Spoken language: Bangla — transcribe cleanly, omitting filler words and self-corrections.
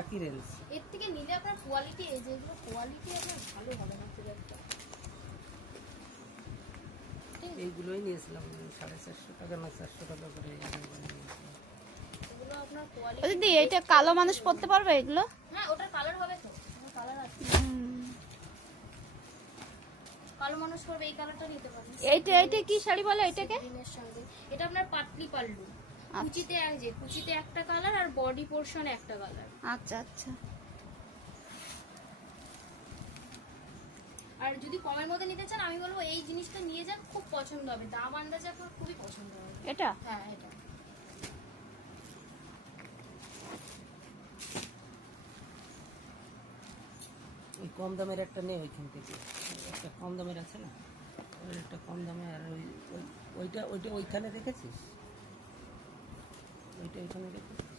একই রেঞ্জ। এর থেকে নিলে আপনার কোয়ালিটি, এই যেগুলো কোয়ালিটি আপনার ভালো হবে না খুব একটা। এইগুলোই নিয়েছিলাম 450 টাকা না 400 টাকা করে। এগুলো আপনার কোয়ালিটি। দিদি এটা কালো মানুষ পরতে পারবে এগুলো? হ্যাঁ, ওটার কালার হবে তো, কালার আছে। কালো মানুষ পরবে, এই কালারটা নিতে পারেন। এইটা কি শাড়ি বলে এটাকে? গ্রিনের সঙ্গে এটা আপনার পাটলি পাল্লু। কুচিতে একটা কালার আর বডি পোরশনে একটা কালার। আচ্ছা আচ্ছা। আর যদি কমের মধ্যে নিতে চান আমি বলবো এই জিনিসটা নিয়ে যান, খুব পছন্দ হবে, দাম আন্দাজে আপনার খুবই পছন্দ হবে। এটা? হ্যাঁ এটা। ওই কম দামের একটা নেই ওইখান থেকে, একটা কম দামের আছে না, ওই একটা কম দামে। আর ওইটা ওইখানে রেখেছিস, ওইটা ওইখানে রেখেছিস।